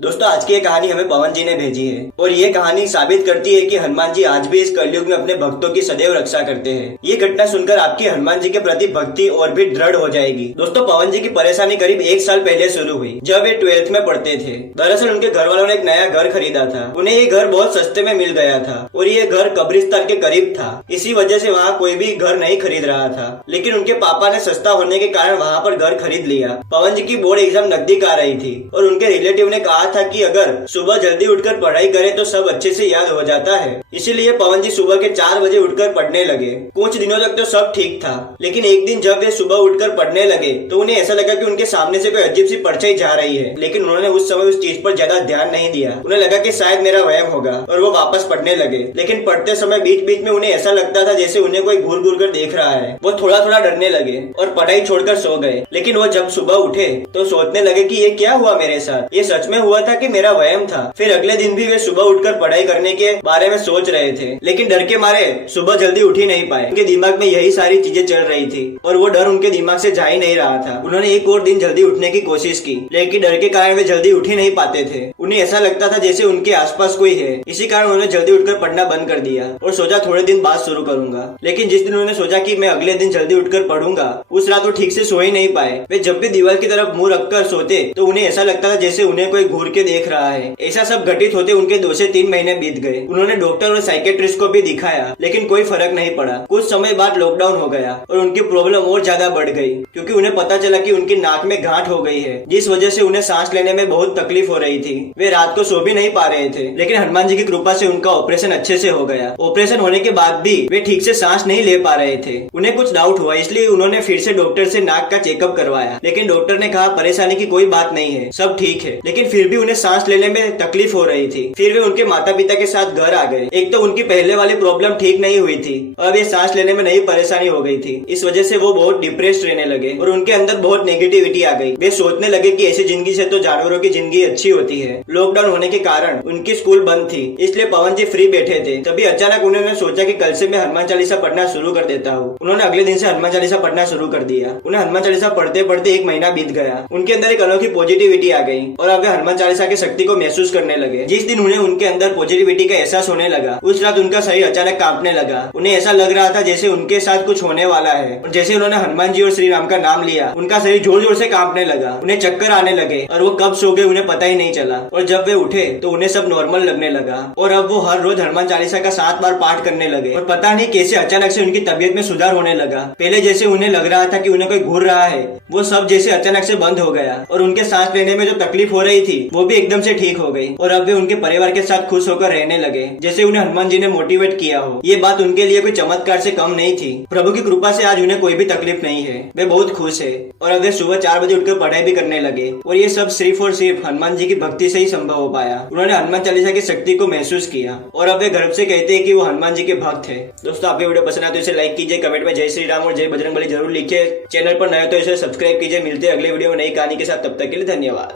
दोस्तों आज की ये कहानी हमें पवन जी ने भेजी है और ये कहानी साबित करती है कि हनुमान जी आज भी इस कलयुग में अपने भक्तों की सदैव रक्षा करते हैं। ये घटना सुनकर आपकी हनुमान जी के प्रति भक्ति और भी दृढ़ हो जाएगी। दोस्तों पवन जी की परेशानी करीब 1 साल पहले शुरू हुई जब वे 12th में पढ़ते थे। दरअसल उनके घर वालों ने एक नया घर खरीदा था। उन्हें ये घर बहुत सस्ते में मिल गया था और ये घर कब्रिस्तान के करीब था। इसी वजह से वहाँ कोई भी घर नहीं खरीद रहा था, लेकिन उनके पापा ने सस्ता होने के कारण वहाँ पर घर खरीद लिया। पवन जी की बोर्ड एग्जाम नजदीक आ रही थी और उनके रिलेटिव ने कहा था कि अगर सुबह जल्दी उठकर पढ़ाई करें तो सब अच्छे से याद हो जाता है। इसीलिए पवन जी सुबह के 4 बजे उठकर पढ़ने लगे। कुछ दिनों तक तो सब ठीक था, लेकिन एक दिन जब वे सुबह उठकर पढ़ने लगे तो उन्हें ऐसा लगा कि उनके सामने से कोई अजीब सी परछाई जा रही है। लेकिन उन्होंने उस समय उस चीज पर ज्यादा ध्यान नहीं दिया। उन्हें लगा कि शायद मेरा वहम होगा और वो वापस पढ़ने लगे। लेकिन पढ़ते समय बीच बीच में उन्हें ऐसा लगता था जैसे उन्हें कोई घूर घूर कर देख रहा है। वो थोड़ा थोड़ा डरने लगे और पढ़ाई छोड़कर सो गए। लेकिन वो जब सुबह उठे तो सोचने लगे कि ये क्या हुआ मेरे साथ, ये सच में हुआ था कि मेरा वहम था। फिर अगले दिन भी वे सुबह उठकर पढ़ाई करने के बारे में सोच रहे थे, लेकिन डर के मारे सुबह जल्दी उठ ही नहीं पाए। उनके दिमाग में यही सारी चीजें चल रही थी और वो डर उनके दिमाग से जा ही नहीं रहा था। उन्होंने एक और दिन जल्दी उठने की कोशिश की, लेकिन डर के कारण वे जल्दी उठ ही नहीं पाते थे। उन्हें ऐसा लगता था जैसे उनके आसपास कोई है। इसी कारण उन्होंने जल्दी उठकर पढ़ना बंद कर दिया और सोचा थोड़े दिन बाद शुरू करूंगा। लेकिन जिस दिन उन्होंने सोचा कि मैं अगले दिन जल्दी उठकर पढ़ूंगा, उस रात वो ठीक से सो ही नहीं पाए। वे जब भी दीवार की तरफ मुंह रखकर सोते तो उन्हें ऐसा लगता था जैसे उन्हें कोई घूर के देख रहा है। ऐसा सब घटित होते उनके 2 से 3 महीने बीत गए। उन्होंने डॉक्टर और साइकेट्रिस्ट को भी दिखाया, लेकिन कोई फर्क नहीं पड़ा। कुछ समय बाद लॉकडाउन हो गया और उनकी प्रॉब्लम और ज्यादा बढ़ गई, क्योंकि उन्हें पता चला कि उनकी नाक में गांठ हो गई है, जिस वजह से उन्हें सांस लेने में बहुत तकलीफ हो रही थी। वे रात को सो भी नहीं पा रहे थे, लेकिन हनुमान जी की कृपा से उनका ऑपरेशन अच्छे से हो गया। ऑपरेशन होने के बाद भी वे ठीक से सांस नहीं ले पा रहे थे। उन्हें कुछ डाउट हुआ, इसलिए उन्होंने फिर से डॉक्टर से नाक का चेकअप करवाया। लेकिन डॉक्टर ने कहा परेशानी की कोई बात नहीं है, सब ठीक है। लेकिन फिर भी उन्हें सांस लेने में तकलीफ हो रही थी। फिर वे उनके माता पिता के साथ घर आ गए। एक तो उनकी पहले वाली प्रॉब्लम ठीक नहीं हुई थी, अब ये सांस लेने में नई परेशानी हो गई थी। इस वजह से वो बहुत डिप्रेस्ड रहने लगे और उनके अंदर बहुत नेगेटिविटी आ गई। वे सोचने लगे कि ऐसी जिंदगी से तो जानवरों की जिंदगी अच्छी होती है। लॉकडाउन होने के कारण उनकी स्कूल बंद थी, इसलिए पवन जी फ्री बैठे थे। तभी अचानक उन्होंने सोचा कि कल से मैं हनुमान चालीसा पढ़ना शुरू कर देता हूँ। उन्होंने अगले दिन से हनुमान चालीसा पढ़ना शुरू कर दिया। उन्हें हनुमान चालीसा पढ़ते पढ़ते 1 महीना बीत गया। उनके अंदर एक अनोखी पॉजिटिविटी आ गई और अब वे हनुमान चालीसा की शक्ति को महसूस करने लगे। जिस दिन उन्हें उनके अंदर पॉजिटिविटी का एहसास होने लगा, उस रात उनका शरीर अचानक कांपने लगा। उन्हें ऐसा लग रहा था जैसे उनके साथ कुछ होने वाला है। और जैसे उन्होंने हनुमान जी और श्री राम का नाम लिया, उनका शरीर जोर जोर से कांपने लगा। उन्हें चक्कर आने लगे और वो कब सो गए उन्हें पता ही नहीं चला। और जब वे उठे तो उन्हें सब नॉर्मल लगने लगा और अब वो हर रोज हनुमान चालीसा का 7 बार पाठ करने लगे। और पता नहीं कैसे अचानक से उनकी तबीयत में सुधार होने लगा। पहले जैसे उन्हें लग रहा था कि उन्हें कोई घूर रहा है, वो सब जैसे अचानक से बंद हो गया और उनके सांस लेने में जो तकलीफ हो रही थी वो भी एकदम से ठीक हो गई। और अब वे उनके परिवार के साथ खुश होकर रहने लगे, जैसे उन्हें हनुमान जी ने मोटिवेट किया हो। ये बात उनके लिए कोई चमत्कार से कम नहीं थी। प्रभु की कृपा से आज उन्हें कोई भी तकलीफ नहीं है। वे बहुत खुश है और अब वे सुबह 4 बजे उठकर पढ़ाई भी करने लगे। और ये सब सिर्फ और सिर्फ हनुमान जी की भक्ति से ही संभव हो पाया। उन्होंने हनुमान चालीसा की शक्ति को महसूस किया और अब वे गर्व से कहते हैं कि वो हनुमान जी के भक्त है। दोस्तों आपको वीडियो पसंद आए तो इसे लाइक कीजिए, कमेंट में जय श्री राम और जय बजरंगबली जरूर लिखिए। चैनल पर नए तो इसे सब्सक्राइब कीजिए। मिलते हैं अगले वीडियो में नई कहानी के साथ, तब तक के लिए धन्यवाद।